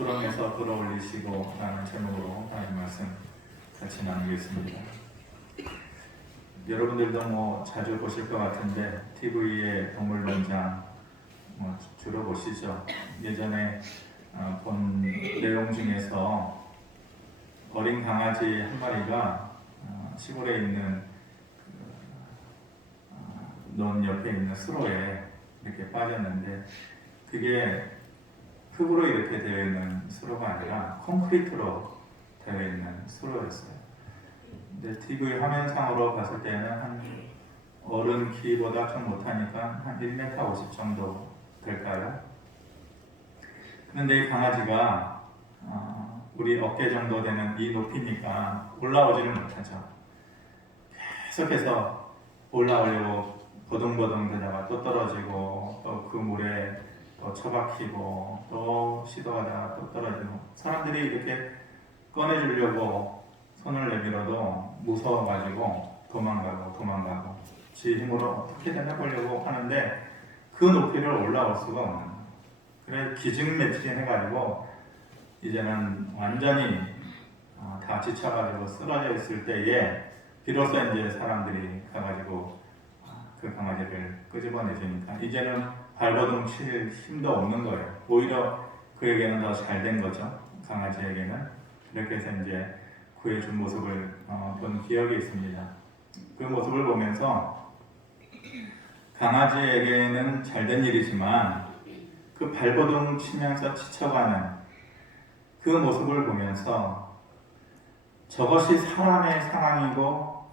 수렁에서 끌어올리시고 라는 제목으로 하나님 말씀 같이 나누겠습니다. 여러분들도 자주 보실 것 같은데 TV에 동물농장 주로 보시죠. 예전에 본 내용 중에서 어린 강아지 한 마리가 시골에 있는 논 옆에 있는 수로에 이렇게 빠졌는데 그게 흙으로 이렇게 되어 있는 수로가 아니라 콘크리트로 되어 있는 수로였어요. 근데 TV 화면상으로 봤을 때는 한 어른 키보다 좀 못하니까 한 1m 50 정도 될까요? 그런데 이 강아지가 우리 어깨 정도 되는 이 높이니까 올라오지를 못하죠. 계속해서 올라오려고 버둥버둥 되다가 또 떨어지고 또 그 물에 또 처박히고 또 시도하다가 또 떨어지고 사람들이 이렇게 꺼내주려고 손을 내밀어도 무서워가지고 도망가고 지 힘으로 어떻게든 해보려고 하는데 그 높이를 올라올 수가 없는 거예요. 그래 기진맥진 해가지고 이제는 완전히 다 지쳐가지고 쓰러져 있을 때에 비로소 이제 사람들이 가가지고 그 강아지를 끄집어내주니까 이제는 발버둥 칠 힘도 없는 거예요. 오히려 그에게는 더 잘 된 거죠. 강아지에게는. 이렇게 해서 이제 구해준 모습을 본 기억이 있습니다. 그 모습을 보면서 강아지에게는 잘 된 일이지만 그 발버둥 치면서 지쳐가는 그 모습을 보면서 저것이 사람의 상황이고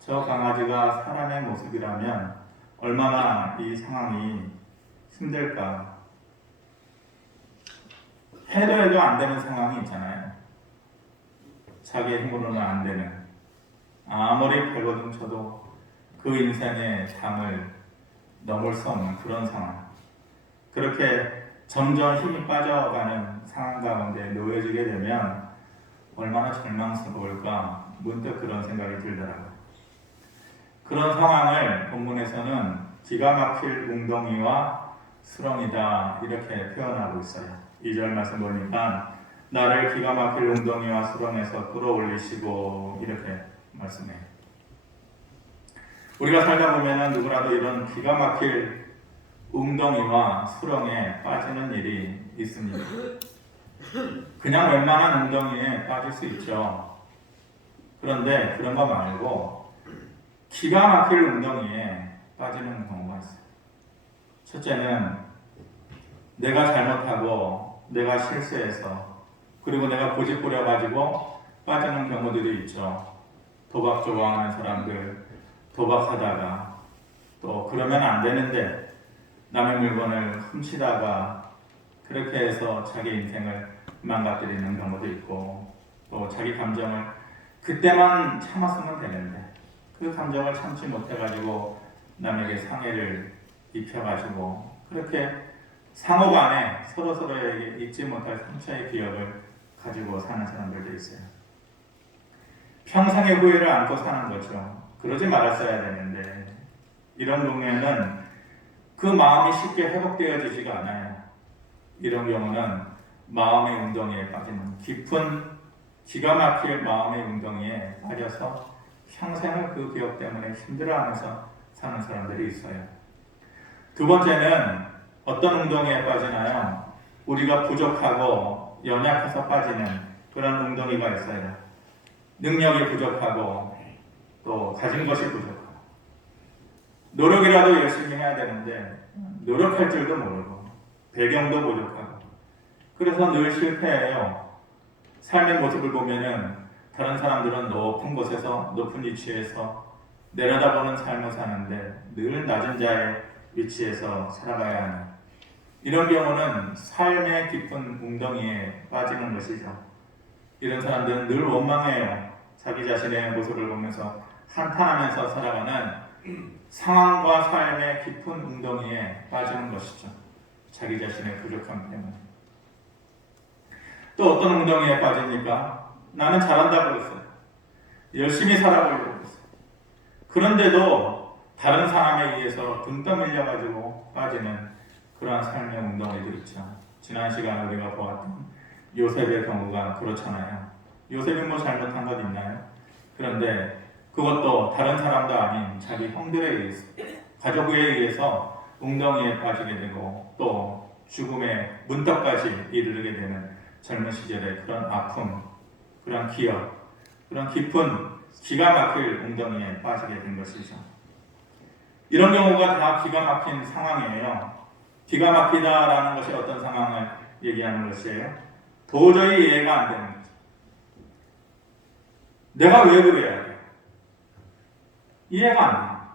저 강아지가 사람의 모습이라면 얼마나 이 상황이 힘들까. 해도 안 되는 상황이 있잖아요. 자기 힘으로는 안 되는. 아무리 발버둥 쳐도 그 인생의 장을 넘을 수 없는 그런 상황. 그렇게 점점 힘이 빠져가는 상황 가운데 놓여지게 되면 얼마나 절망스러울까 문득 그런 생각이 들더라고요. 그런 상황을 본문에서는 기가 막힐 웅덩이와 수렁이다 이렇게 표현하고 있어요. 2절 말씀 보니까 나를 기가 막힐 웅덩이와 수렁에서 끌어올리시고 이렇게 말씀해요. 우리가 살다 보면 누구라도 이런 기가 막힐 웅덩이와 수렁에 빠지는 일이 있습니다. 그냥 웬만한 웅덩이에 빠질 수 있죠. 그런데 그런 거 말고 기가 막힐 웅덩이에 빠지는 경우가 있어요. 첫째는 내가 잘못하고 내가 실수해서 그리고 내가 고집부려가지고 빠지는 경우들이 있죠. 도박 좋아하는 사람들 도박하다가 또 그러면 안 되는데 남의 물건을 훔치다가 그렇게 해서 자기 인생을 망가뜨리는 경우도 있고 또 자기 감정을 그때만 참았으면 되는데 그 감정을 참지 못해가지고 남에게 상해를 입혀가지고 그렇게 상호간에 서로서로에게 잊지 못할 상처의 기억을 가지고 사는 사람들도 있어요. 평생의 후회를 안고 사는 거죠. 그러지 말았어야 되는데 이런 경우에는 그 마음이 쉽게 회복되어지지가 않아요. 이런 경우는 마음의 웅덩이에 빠지는 깊은 기가 막힐 마음의 웅덩이에 빠져서 평생을 그 기억 때문에 힘들어하면서 사는 사람들이 있어요. 두 번째는 어떤 웅덩이에 빠지나요? 우리가 부족하고 연약해서 빠지는 그런 웅덩이가 있어요. 능력이 부족하고 또 가진 것이 부족하고 노력이라도 열심히 해야 되는데 노력할 줄도 모르고 배경도 부족하고 그래서 늘 실패해요. 삶의 모습을 보면은 다른 사람들은 높은 곳에서 높은 위치에서 내려다보는 삶을 사는데 늘 낮은 자의 위치에서 살아가야 하는 이런 경우는 삶의 깊은 웅덩이에 빠지는 것이죠. 이런 사람들은 늘 원망해요. 자기 자신의 모습을 보면서 한탄하면서 살아가는 상황과 삶의 깊은 웅덩이에 빠지는 것이죠. 자기 자신의 부족함 때문에. 또 어떤 웅덩이에 빠집니까? 나는 잘한다고 했어요. 열심히 살아보려고 했어요. 그런데도 다른 사람에 의해서 등 떠밀려가지고 빠지는 그러한 삶의 웅덩이들 있죠. 지난 시간에 우리가 보았던 요셉의 경우가 그렇잖아요. 요셉이 뭐 잘못한 것 있나요? 그런데 그것도 다른 사람도 아닌 자기 형들에 의해서, 가족에 의해서 웅덩이에 빠지게 되고 또 죽음의 문턱까지 이르게 되는 젊은 시절의 그런 아픔, 그런 기억, 그런 깊은 기가 막힐 웅덩이에 빠지게 된 것이죠. 이런 경우가 다 기가 막힌 상황이에요. 기가 막히다라는 것이 어떤 상황을 얘기하는 것이에요? 도저히 이해가 안 되는 거죠. 내가 왜 그래야 돼? 이해가 안 돼.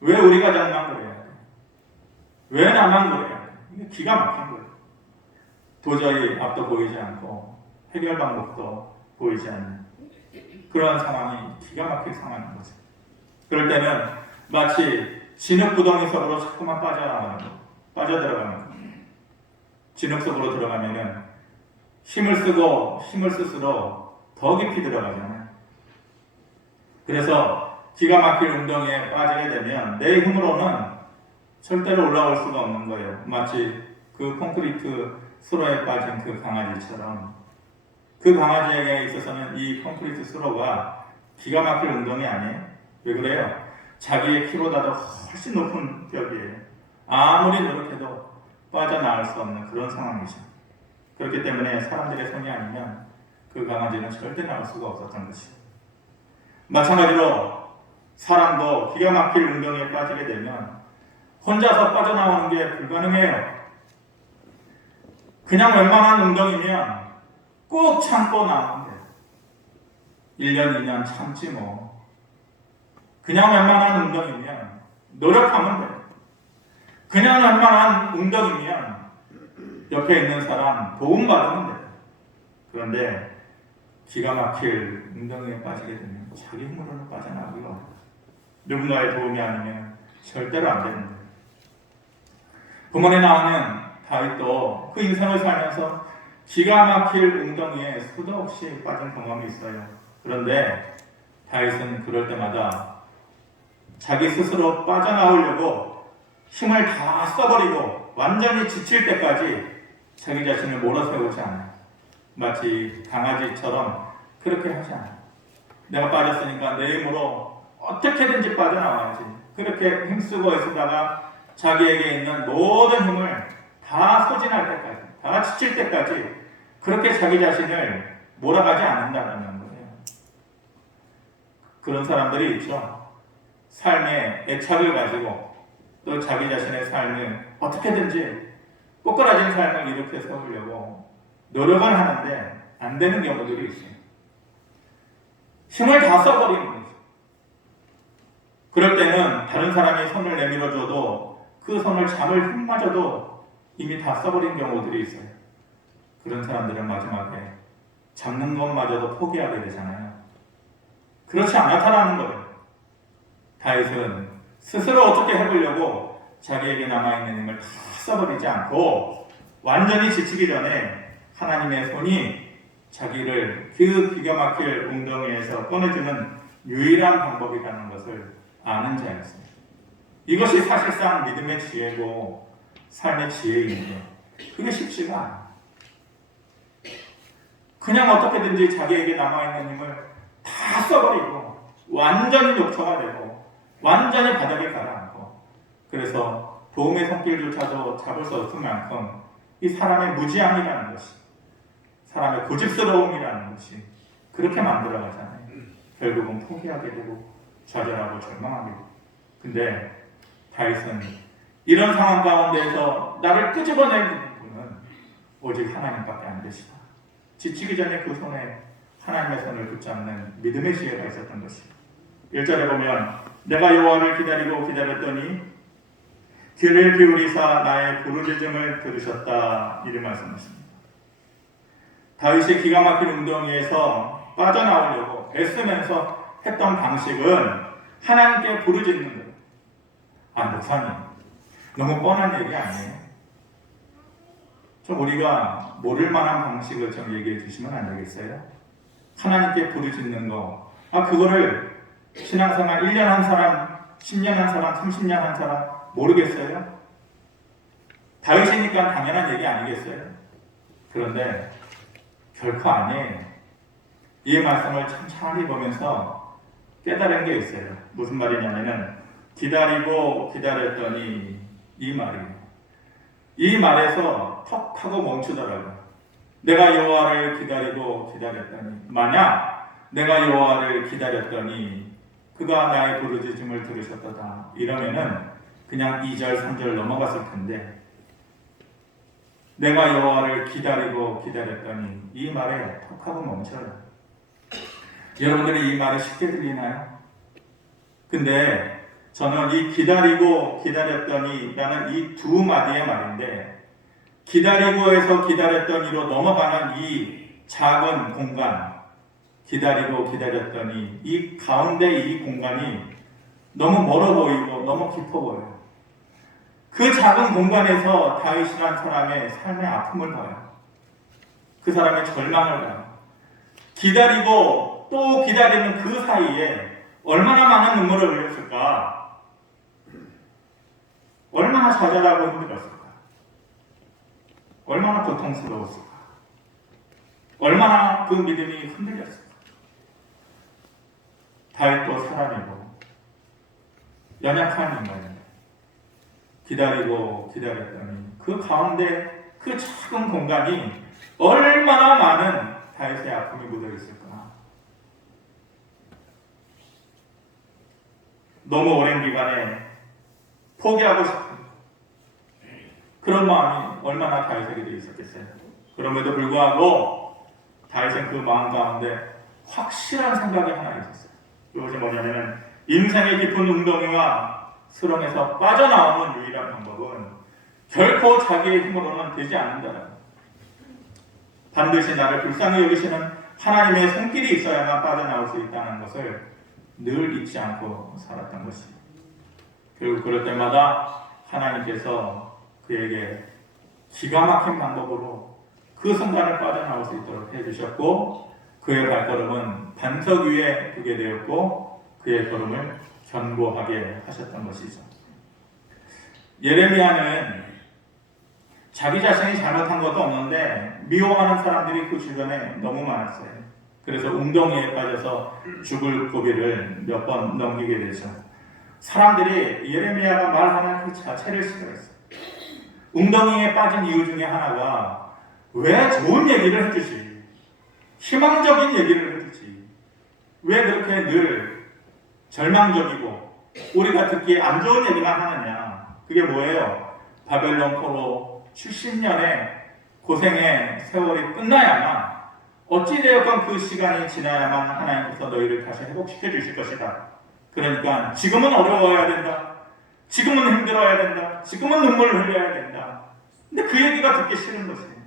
왜 우리 가정만 그래야 돼? 왜 나만 그래야 돼? 이게 기가 막힌 거예요. 도저히 앞도 보이지 않고 해결 방법도 보이지 않는 그런 상황이 기가 막힐 상황인 거죠. 그럴 때는 마치 진흙구덩이 속으로 자꾸만 빠져들어가는 거. 진흙 속으로 들어가면은 힘을 쓰고 힘을 쓸수록 더 깊이 들어가잖아요. 그래서 기가 막힐 웅덩이에 빠지게 되면 내 힘으로는 절대로 올라올 수가 없는 거예요. 마치 그 콘크리트 수로에 빠진 그 강아지처럼 그 강아지에게 있어서는 이 콘크리트 수로가 기가 막힐 웅덩이 아니에요? 왜 그래요? 자기의 키보다도 훨씬 높은 벽이에요. 아무리 노력해도 빠져나갈 수 없는 그런 상황이죠. 그렇기 때문에 사람들의 손이 아니면 그 강아지는 절대 나올 수가 없었던 것이죠. 마찬가지로 사람도 기가 막힐 웅덩이에 빠지게 되면 혼자서 빠져나오는 게 불가능해요. 그냥 웬만한 웅덩이면 꼭 참고 나오는 거예요. 1년, 2년 참지 뭐. 그냥 웬만한 웅덩이면 노력하면 돼요. 그냥 웬만한 웅덩이면 옆에 있는 사람 도움받으면 돼요. 그런데 기가 막힐 웅덩이에 빠지게 되면 자기 힘으로는 빠져나오기가 어려워요. 누군가의 도움이 아니면 절대로 안 되는 거예요. 본문에 나오는 다윗도 그 인생을 살면서 기가 막힐 웅덩이에 수도 없이 빠진 경험이 있어요. 그런데 다윗은 그럴 때마다 자기 스스로 빠져나오려고 힘을 다 써버리고 완전히 지칠 때까지 자기 자신을 몰아세우지 않아요. 마치 강아지처럼 그렇게 하지 않아요. 내가 빠졌으니까 내 힘으로 어떻게든지 빠져나와야지. 그렇게 힘쓰고 애쓰다가 자기에게 있는 모든 힘을 다 소진할 때까지, 다 지칠 때까지 그렇게 자기 자신을 몰아가지 않는다는 거예요. 그런 사람들이 있죠. 삶에 애착을 가지고 또 자기 자신의 삶을 어떻게든지 꼬꾸라진 삶을 이렇게 세우려고 노력을 하는데 안 되는 경우들이 있어요. 힘을 다 써버리는 거죠. 그럴 때는 다른 사람이 손을 내밀어줘도 그 손을 잡을 힘마저도 이미 다 써버린 경우들이 있어요. 그런 사람들은 마지막에 잡는 것마저도 포기하게 되잖아요. 그렇지 않았다라는 거예요. 다윗은 스스로 어떻게 해보려고 자기에게 남아있는 힘을 다 써버리지 않고 완전히 지치기 전에 하나님의 손이 자기를 그 기가 막힐 웅덩이에서 꺼내주는 유일한 방법이라는 것을 아는 자였습니다. 이것이 사실상 믿음의 지혜고 삶의 지혜인데 그게 쉽지가 않아요. 그냥 어떻게든지 자기에게 남아있는 힘을 다 써버리고 완전히 녹초가 되고 완전히 바닥에 가라앉고 그래서 도움의 손길조차도 잡을 수 없을 만큼 이 사람의 무지함이라는 것이 사람의 고집스러움이라는 것이 그렇게 만들어가잖아요. 결국은 포기하게 되고 좌절하고 절망하게 되고 근데 다윗은 이런 상황 가운데에서 나를 끄집어내는 분은 오직 하나님밖에 안 되시다. 지치기 전에 그 손에 하나님의 손을 붙잡는 믿음의 지혜가 있었던 것이에요. 1절에 보면 내가 여호와를 기다리고 기다렸더니 귀를 기울이사 나의 부르짖음을 들으셨다 이를 말씀하십니다. 다윗이 기가 막힌 웅덩이에서 빠져나오려고 애쓰면서 했던 방식은 하나님께 부르짖는 거예요. 목사님 너무 뻔한 얘기 아니에요? 좀 우리가 모를 만한 방식을 좀 얘기해 주시면 안 되겠어요? 하나님께 부르짖는 거 그거를 신앙생활 1년 한 사람, 10년 한 사람, 30년 한 사람 모르겠어요? 다윗이니까 당연한 얘기 아니겠어요? 그런데 결코 아니에요. 이 말씀을 천천히 보면서 깨달은 게 있어요. 무슨 말이냐면은 기다리고 기다렸더니 이 말이에요. 이 말에서 턱 하고 멈추더라고요. 내가 여호와를 기다리고 기다렸더니, 만약 내가 여호와를 기다렸더니 그가 나의 부르짖음을 들으셨도다 이러면은 그냥 2절 3절 넘어갔을 텐데, 내가 여호와를 기다리고 기다렸더니 이 말에 턱 하고 멈춰요. 여러분들이 이 말이 쉽게 들리나요? 근데 저는 이 기다리고 기다렸더니 라는 이 두 마디의 말인데, 기다리고에서 기다렸더니로 넘어가는 이 작은 공간, 기다리고 기다렸더니 이 가운데 이 공간이 너무 멀어 보이고 너무 깊어 보여요. 그 작은 공간에서 다윗이라는 사람의 삶의 아픔을 봐요. 그 사람의 절망을 봐요. 기다리고 또 기다리는 그 사이에 얼마나 많은 눈물을 흘렸을까? 얼마나 좌절하고 힘들었을까? 얼마나 고통스러웠을까? 얼마나 그 믿음이 흔들렸을까? 다윗도 사람이고 연약한 인간인데 기다리고 기다렸더니 그 가운데 그 작은 공간이 얼마나 많은 다윗의 아픔이 묻어 있을까? 너무 오랜 기간에 포기하고 싶은 그런 마음이 얼마나 다윗에게도 있었겠어요. 그럼에도 불구하고 다윗은 그 마음 가운데 확실한 생각이 하나 있었어요. 그것이 뭐냐면 인생의 깊은 웅덩이와 수렁에서 빠져나오는 유일한 방법은 결코 자기의 힘으로는 되지 않는다라는, 반드시 나를 불쌍히 여기시는 하나님의 손길이 있어야만 빠져나올 수 있다는 것을 늘 잊지 않고 살았던 것이에요. 그리고 그럴 때마다 하나님께서 그에게 기가 막힌 방법으로 그 순간을 빠져나올 수 있도록 해주셨고, 그의 발걸음은 반석 위에 두게 되었고 그의 걸음을 견고하게 하셨던 것이죠. 예레미야는 자기 자신이 잘못한 것도 없는데 미워하는 사람들이 그 주변에 너무 많았어요. 그래서 웅덩이에 빠져서 죽을 고비를 몇 번 넘기게 되죠. 사람들이 예레미야가 말하는 그 자체를 싫어했어요. 웅덩이에 빠진 이유 중에 하나가 왜 좋은 얘기를 해주지, 희망적인 얘기를 해주지, 왜 그렇게 늘 절망적이고 우리가 듣기에 안 좋은 얘기만 하느냐. 그게 뭐예요? 바벨론 포로 70년의 고생의 세월이 끝나야만, 어찌되었건 그 시간이 지나야만 하나님께서 너희를 다시 회복시켜 주실 것이다. 그러니까 지금은 어려워야 된다, 지금은 힘들어야 된다, 지금은 눈물을 흘려야 된다. 근데 그 얘기가 듣기 싫은 것이에요.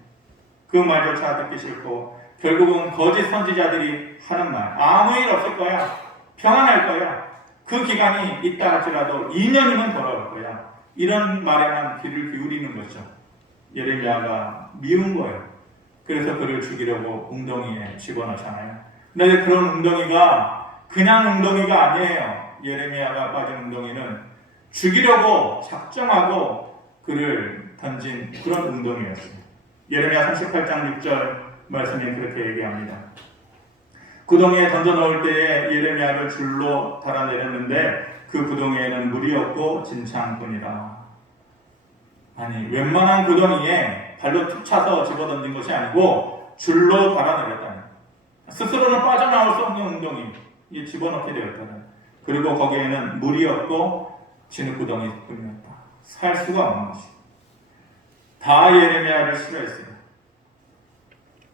그 말조차 듣기 싫고 결국은 거짓 선지자들이 하는 말, 아무 일 없을 거야, 평안할 거야, 그 기간이 있다 할지라도 2년이면 돌아올 거야, 이런 말에만 귀를 기울이는 거죠. 예레미야가 미운 거예요. 그래서 그를 죽이려고 웅덩이에 집어넣잖아요. 그런데 그런 웅덩이가 그냥 웅덩이가 아니에요. 예레미야가 빠진 웅덩이는 죽이려고 작정하고 그를 던진 그런 웅덩이였어요. 예레미야 38장 6절 말씀이 그렇게 얘기합니다. 구덩이에 던져 넣을 때에 예레미야를 줄로 달아내렸는데 그 구덩이에는 물이 없고 진창뿐이라. 아니, 웬만한 구덩이에 발로 툭 차서 집어던진 것이 아니고 줄로 달아내렸다는, 스스로는 빠져나올 수 없는 웅덩이에 집어넣게 되었다는, 그리고 거기에는 물이 없고 진흙구덩이뿐이었다. 살 수가 없는 것이. 다 예레미야를 싫어했어요.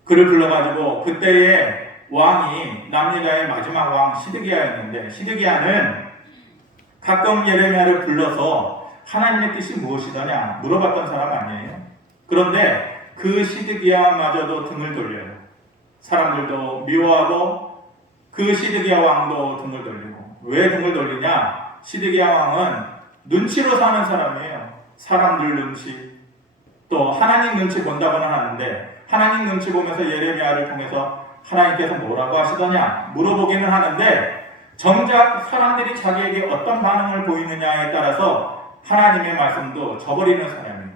그를 불러가지고, 그때의 왕이 남유다의 마지막 왕 시드기야였는데, 시드기야는 가끔 예레미야를 불러서 하나님의 뜻이 무엇이더냐 물어봤던 사람 아니에요. 그런데 그 시드기야마저도 등을 돌려요. 사람들도 미워하고 그 시드기야 왕도 등을 돌리고. 왜 등을 돌리냐? 시드기야 왕은 눈치로 사는 사람이에요. 사람들 눈치, 또 하나님 눈치 본다고는 하는데, 하나님 눈치 보면서 예레미야를 통해서 하나님께서 뭐라고 하시더냐 물어보기는 하는데, 정작 사람들이 자기에게 어떤 반응을 보이느냐에 따라서 하나님의 말씀도 저버리는 사람이에요.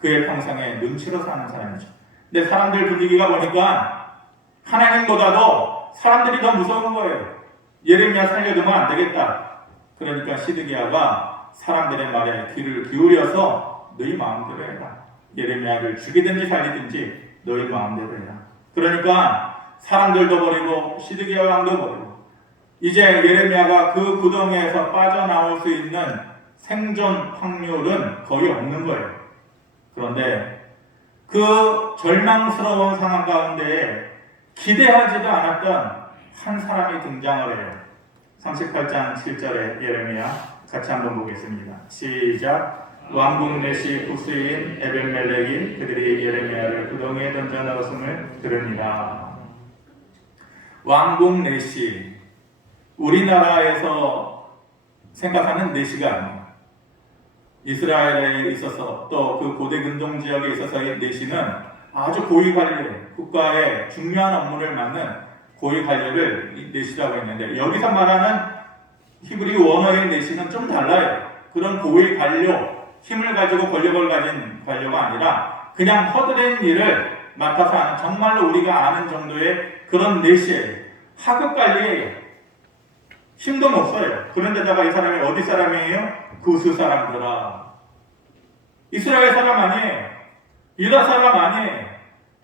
그의 평생에 눈치로 사는 사람이죠. 근데 사람들 분위기가 보니까 하나님보다도 사람들이 더 무서운 거예요. 예레미야 살려두면 안 되겠다. 그러니까 시드기야가 사람들의 말에 귀를 기울여서 너희 마음대로 해라. 예레미야를 죽이든지 살리든지 너희 마음대로 해라. 그러니까 사람들도 버리고 시드기야 왕도 버리고 이제 예레미야가 그 구덩이에서 빠져나올 수 있는 생존 확률은 거의 없는 거예요. 그런데 그 절망스러운 상황 가운데 기대하지도 않았던 한 사람이 등장을 해요. 38장 7절에 예레미야 같이 한번 보겠습니다. 시작. 왕국 내시 국수인 에벤멜렉이 그들이 예레미야를 구덩이에 던져 넣었음을 들으니라. 왕국 내시, 우리나라에서 생각하는 내시가 아니에요. 이스라엘에 있어서 또 그 고대 근동 지역에 있어서의 내시는 아주 고위 관료, 국가의 중요한 업무를 맡는 고위 관료를 내시라고 했는데, 여기서 말하는 히브리 원어의 내시는 좀 달라요. 그런 고위 관료, 힘을 가지고 권력을 가진 관료가 아니라 그냥 허드렛 일을 맡아서 하는, 정말로 우리가 아는 정도의 그런 내시예요. 하급 관리예요. 힘도 못 써요. 그런데다가 이 사람이 어디 사람이에요? 구스 사람들아. 이스라엘 사람 아니에요. 유다 사람 아니에요.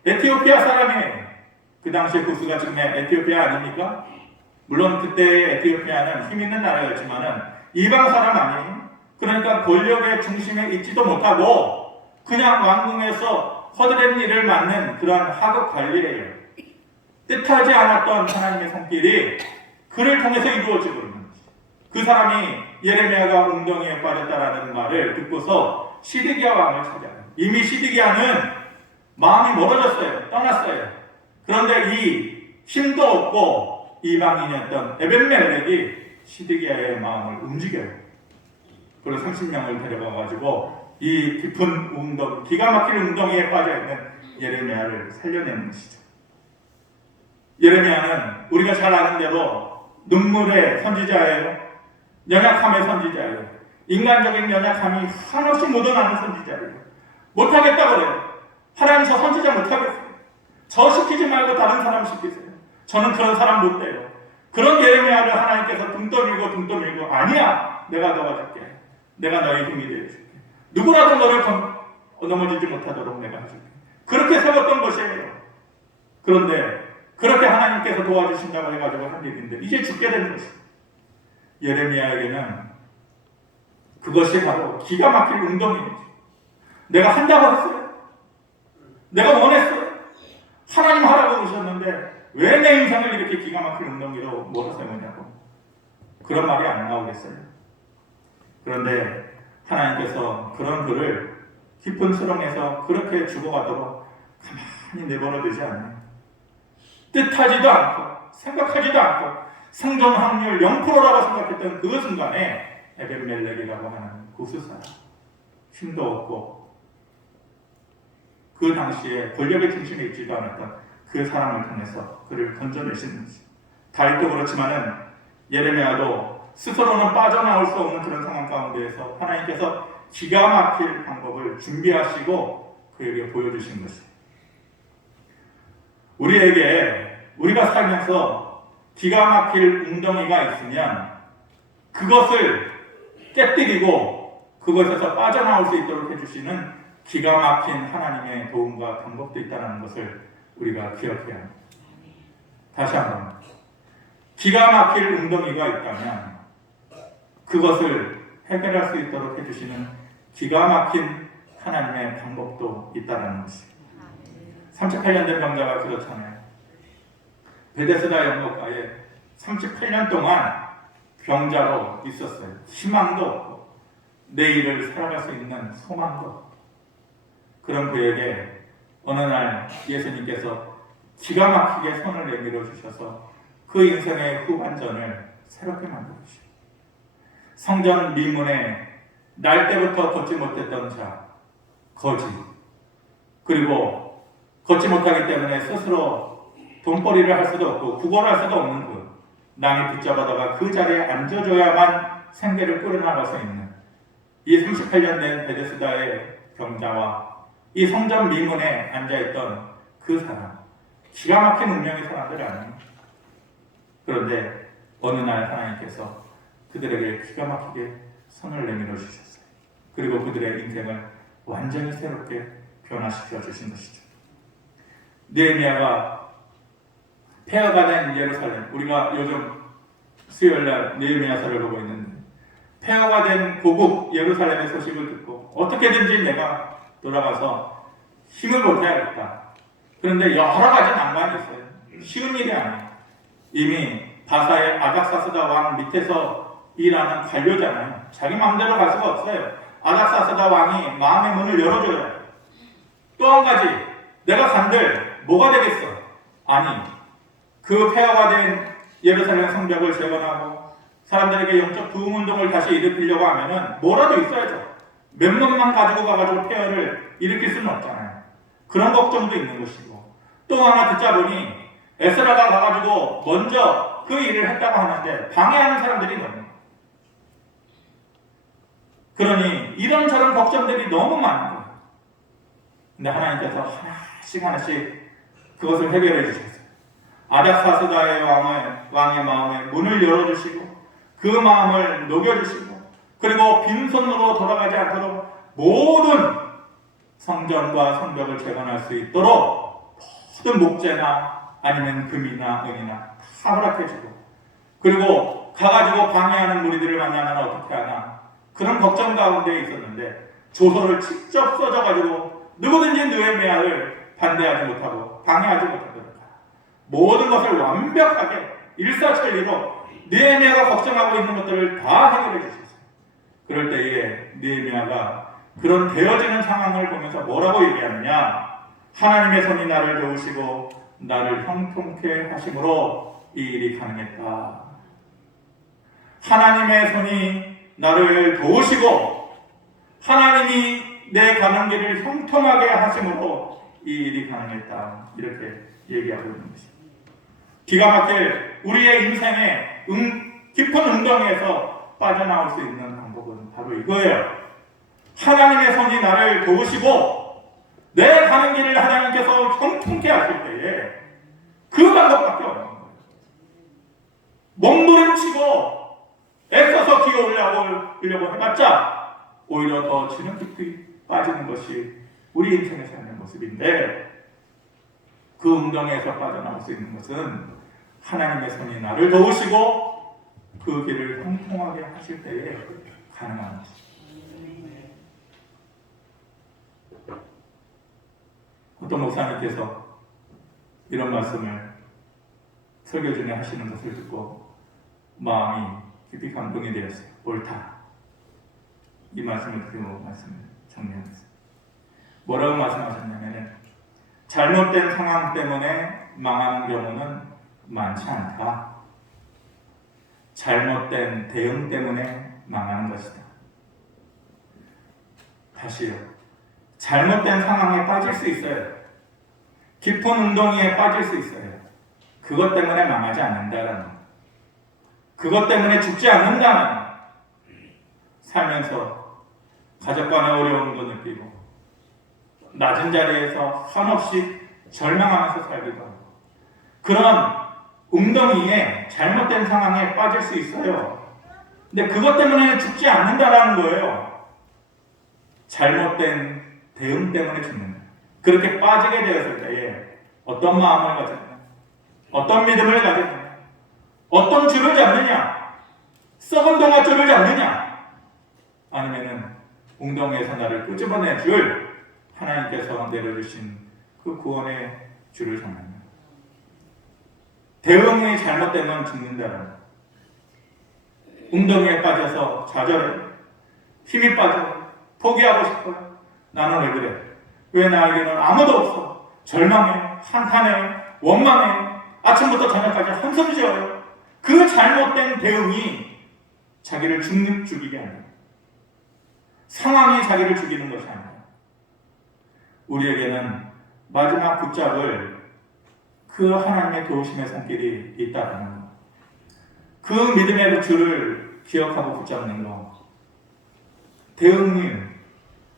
에티오피아 사람이에요. 그 당시에 구스가 지금의 에티오피아 아닙니까? 물론 그때의 에티오피아는 힘 있는 나라였지만은 이방 사람 아니에요. 그러니까 권력의 중심에 있지도 못하고 그냥 왕궁에서 허드렛 일을 맡는 그런 하급 관리예요. 뜻하지 않았던 하나님의 손길이 그를 통해서 이루어지고 있는 거죠. 그 사람이 예레미야가 웅덩이에 빠졌다라는 말을 듣고서 시드기야 왕을 찾아요. 이미 시드기야는 마음이 멀어졌어요. 떠났어요. 그런데 이 힘도 없고 이방인이었던 에벤멜렉이 시드기야의 마음을 움직여요. 그래서 30명을 데려가가지고 이 깊은 웅덩이, 기가 막힌 웅덩이에 빠져있는 예레미야를 살려내는 것이죠. 예레미야는 우리가 잘 아는 대로 눈물의 선지자예요. 연약함의 선지자예요. 인간적인 연약함이 한없이 묻어나는 선지자예요. 못하겠다 그래요. 하나님 저 선지자 못하겠어요. 저 시키지 말고 다른 사람 시키세요. 저는 그런 사람 못 돼요. 그런 예레미야를 하나님께서 등 떠밀고 아니야, 내가 도와줄게. 내가 너의 힘이 되어줄게. 누구라도 너를 넘어지지 못하도록 내가 해줄게. 그렇게 세웠던 것이에요. 그런데 그렇게 하나님께서 도와주신다고 해가지고 한 일인데 이제 죽게 되는 것이에요. 예레미야에게는 그것이 바로 기가 막힐 웅덩이입니다. 내가 한다고 했어요. 내가 원했어요. 하나님 하라고 그러셨는데 왜 내 인생을 이렇게 기가 막힐 웅덩이로 몰아세우냐고. 그런 말이 안 나오겠어요. 그런데 하나님께서 그런 그를 깊은 수렁에서 그렇게 죽어가도록 가만히 내버려 두지 않아요. 뜻하지도 않고 생각하지도 않고 생존 확률 0%라고 생각했던 그 순간에 에벤멜렉이라고 하는 구스사람, 힘도 없고 그 당시에 권력의 중심에 있지도 않았던 그 사람을 통해서 그를 건져내시는 거죠. 다윗도 그렇지만은 예레미야도 스스로는 빠져나올 수 없는 그런 상황 가운데에서 하나님께서 기가 막힐 방법을 준비하시고 그에게 보여주신 것이에요. 우리가 살면서 기가 막힐 웅덩이가 있으면 그것을 깨뜨리고 그것에서 빠져나올 수 있도록 해주시는 기가 막힌 하나님의 도움과 방법도 있다는 것을 우리가 기억해야 합니다. 다시 한번, 기가 막힐 웅덩이가 있다면 그것을 해결할 수 있도록 해주시는 기가 막힌 하나님의 방법도 있다는 것입니다. 38년 된 병자가 그렇잖아요. 베데스다 연못가에 38년 동안 병자로 있었어요. 희망도 없고 내일을 살아갈 수 있는 소망도 없고. 그런 그에게 어느 날 예수님께서 기가 막히게 손을 내밀어 주셔서 그 인생의 후반전을 새롭게 만들어 주십니다. 성전 미문에 날 때부터 걷지 못했던 자, 거지, 그리고 걷지 못하기 때문에 스스로 돈벌이를 할 수도 없고 구걸할 수도 없는 그 남이 붙잡아다가 그 자리에 앉아줘야만 생계를 꾸려나갈 수 있는 이 38년 된 베데스다의 병자와 이 성전 미문에 앉아있던 그 사람, 기가 막힌 운명의 사람들이 아니에요. 그런데 어느 날 하나님께서 그들에게 기가 막히게 손을 내밀어 주셨어요. 그리고 그들의 인생을 완전히 새롭게 변화시켜 주신 것이죠. 느헤미야가 폐허가 된 예루살렘, 우리가 요즘 수요일날 느헤미야서를 보고 있는데 폐허가 된 고국 예루살렘의 소식을 듣고 어떻게든지 내가 돌아가서 힘을 보태야겠다. 그런데 여러 가지 난관이 있어요. 쉬운 일이 아니에요. 이미 바사의 아닥사스다 왕 밑에서 일하는 관료잖아요. 자기 마음대로 갈 수가 없어요. 아닥사스다 왕이 마음의 문을 열어줘야 해요. 또 한 가지, 내가 간들 뭐가 되겠어? 아니, 그 폐허가 된 예루살렘 성벽을 재건하고 사람들에게 영적 부흥 운동을 다시 일으키려고 하면은 뭐라도 있어야죠. 몇몇만 가지고 가가지고 폐허를 일으킬 수는 없잖아요. 그런 걱정도 있는 것이고, 또 하나 듣자 보니 에스라가 가가지고 먼저 그 일을 했다고 하는데 방해하는 사람들이 너무 많아요. 그러니 이런저런 걱정들이 너무 많은 거예요. 근데 하나님께서 하나씩 그것을 해결해 주셨어요. 아닥사스다의 왕의 마음에 문을 열어주시고 그 마음을 녹여주시고 그리고 빈손으로 돌아가지 않도록 모든 성전과 성벽을 재건할 수 있도록 모든 목재나 아니면 금이나 은이나 다 허락해주고 그리고 가가지고 방해하는 무리들을 만나면 어떻게 하나 그런 걱정 가운데 있었는데 조서를 직접 써줘가지고 누구든지 느헤미야를 반대하지 못하고 방해하지 못하도록 모든 것을 완벽하게 일사천리로 느헤미야가 걱정하고 있는 것들을 다 해결해 주셨어요. 그럴 때에 느헤미야가 그런 되어지는 상황을 보면서 뭐라고 얘기하느냐? 하나님의 손이 나를 도우시고 나를 형통케 하심으로 이 일이 가능했다. 하나님의 손이 나를 도우시고 하나님이 내 가는 길을 형통하게 하심으로 이 일이 가능했다. 이렇게 얘기하고 있는 것입니다. 기가 막힐 우리의 인생의 깊은 웅덩이에서 빠져나올 수 있는 방법은 바로 이거예요. 하나님의 손이 나를 도우시고 내 가는 길을 하나님께서 형통케 하실 때에 그 방법밖에 없는 거예요. 몸부림치고 애써서 기어 올려고 해봤자 오히려 더 지름 깊이 빠지는 것이 우리 인생에 사는 모습인데 그 웅덩이에서 빠져나올 수 있는 것은 하나님의 손이 나를 도우시고 그 길을 형통하게 하실 때에 가능한 것입니다. 어떤 목사님께서 이런 말씀을 설교 중에 하시는 것을 듣고 마음이 깊이 감동이 되었어요. 옳다. 이 말씀을 듣고 말씀을 정리하겠습니다. 뭐라고 말씀하셨냐면 잘못된 상황 때문에 망하는 경우는 많지 않다. 잘못된 대응 때문에 망하는 것이다. 다시요. 잘못된 상황에 빠질 수 있어요. 깊은 웅덩이에 빠질 수 있어요. 그것 때문에 망하지 않는다라는 것. 그것 때문에 죽지 않는다는 것. 살면서 가족 간의 어려움도 느끼고 낮은 자리에서 한없이 절망하면서 살기도 하고 그런 웅덩이에 잘못된 상황에 빠질 수 있어요. 근데 그것 때문에 죽지 않는다라는 거예요. 잘못된 대응 때문에 죽는다. 그렇게 빠지게 되었을 때에 어떤 마음을 가졌냐, 어떤 믿음을 가졌냐, 어떤 줄을 잡느냐, 썩은 동아줄을 잡느냐, 아니면은 웅덩이에서 나를 끄집어내 줄 하나님께서 내려주신 그 구원의 줄을 잡느냐. 대응이 잘못되면 죽는다는 웅덩이에 빠져서 좌절해, 힘이 빠져, 포기하고 싶어요. 나는 왜 그래? 왜 나에게는 아무도 없어? 절망해, 한탄해, 원망해, 아침부터 저녁까지 한숨 쉬어요. 그 잘못된 대응이 자기를 죽이게 합니다. 상황이 자기를 죽이는 것이 아니라 우리에게는 마지막 붙잡을 그 하나님의 도우심의 손길이 있다는 것. 그 믿음의 줄을 기억하고 붙잡는 것.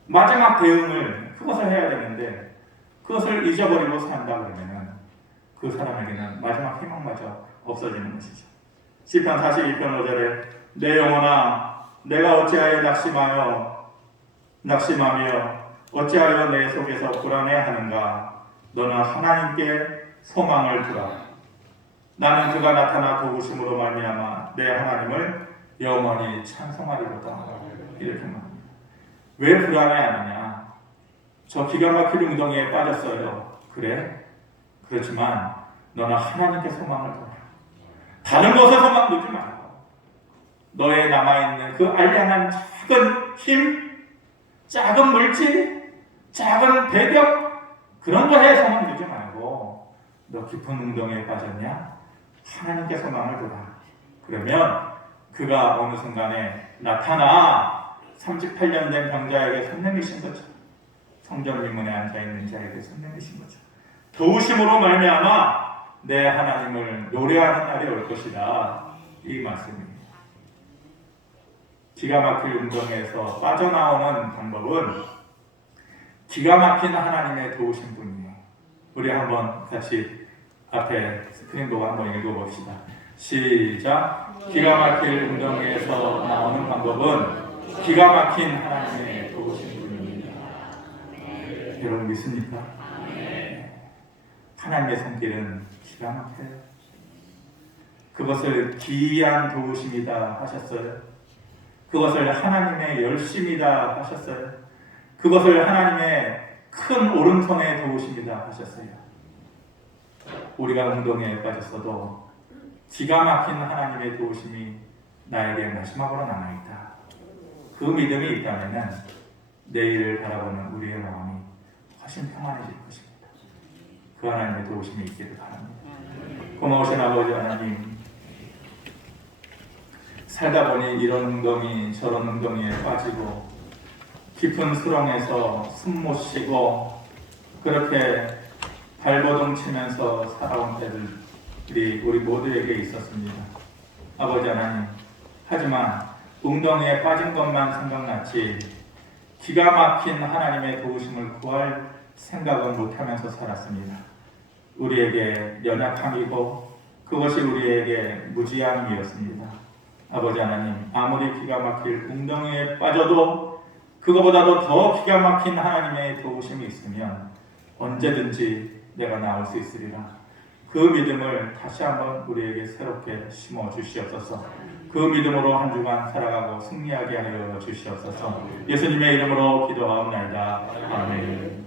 마지막 대응을 그것을 해야 되는데 그것을 잊어버리고 산다 그러면은 그 사람에게는 마지막 희망마저 없어지는 것이죠. 시편 42편 5절에 내 영혼아 내가 어찌하여 낙심하며 어찌하여 내 속에서 불안해하는가. 너는 하나님께 소망을 두라. 나는 그가 나타나 도우심으로 말미암아 내 하나님을 영원히 찬송하리로다. 이렇게 말합니다. 왜 불안해하느냐? 저 기가 막힐 웅덩이에 빠졌어요. 그래? 그렇지만 너는 하나님께 소망을 둬라. 다른 것에 소망 두지 말고 너의 남아있는 그 알량한 작은 힘, 작은 물질, 작은 배경 그런 거에 소망 두지 말고 너 깊은 웅덩이에 빠졌냐? 하나님께 소망을 두라. 그러면 그가 어느 순간에 나타나 38년 된 병자에게 손 내미신 거죠. 성전 윗문에 앉아있는 자에게 손 내미신 거죠. 도우심으로 말미암아 내 하나님을 노래하는 날이 올 것이다. 이 말씀입니다. 기가 막힐 웅덩이에서 빠져나오는 방법은 기가 막힌 하나님의 도우심 뿐이에요. 우리 한번 같이 앞에 스크린 보고 한번 읽어봅시다. 시작. 기가 막힐 웅덩이에서 나오는 방법은 기가 막힌 하나님의 도우심 뿐입니다. 여러분 믿습니까? 하나님의 손길은 기가 막혀요. 그것을 기이한 도우심이다 하셨어요. 그것을 하나님의 열심이다 하셨어요. 그것을 하나님의 큰 오른손에 도우심이다 하셨어요. 우리가 웅덩이에 빠졌어도 기가 막힌 하나님의 도우심이 나에게 마지막으로 남아있다. 그 믿음이 있다면 내일을 바라보는 우리의 마음이 훨씬 평안해질 것입니다. 그 하나님의 도우심이 있기를 바랍니다. 고마우신 아버지 하나님, 살다 보니 이런 웅덩이 저런 웅덩이에 빠지고 깊은 수렁에서 숨 못 쉬고 그렇게 발버둥 치면서 살아온 때들이 우리 모두에게 있었습니다. 아버지 하나님, 하지만 웅덩이에 빠진 것만 생각났지 기가 막힌 하나님의 도우심을 구할 생각은 못하면서 살았습니다. 우리에게 연약함이고 그것이 우리에게 무지함이었습니다. 아버지 하나님, 아무리 기가 막힐 웅덩이에 빠져도 그거보다도 더 기가 막힌 하나님의 도우심이 있으면 언제든지 내가 나올 수 있으리라. 그 믿음을 다시 한번 우리에게 새롭게 심어 주시옵소서. 그 믿음으로 한 주간 살아가고 승리하게 하여 주시옵소서. 예수님의 이름으로 기도하옵나이다. 아멘.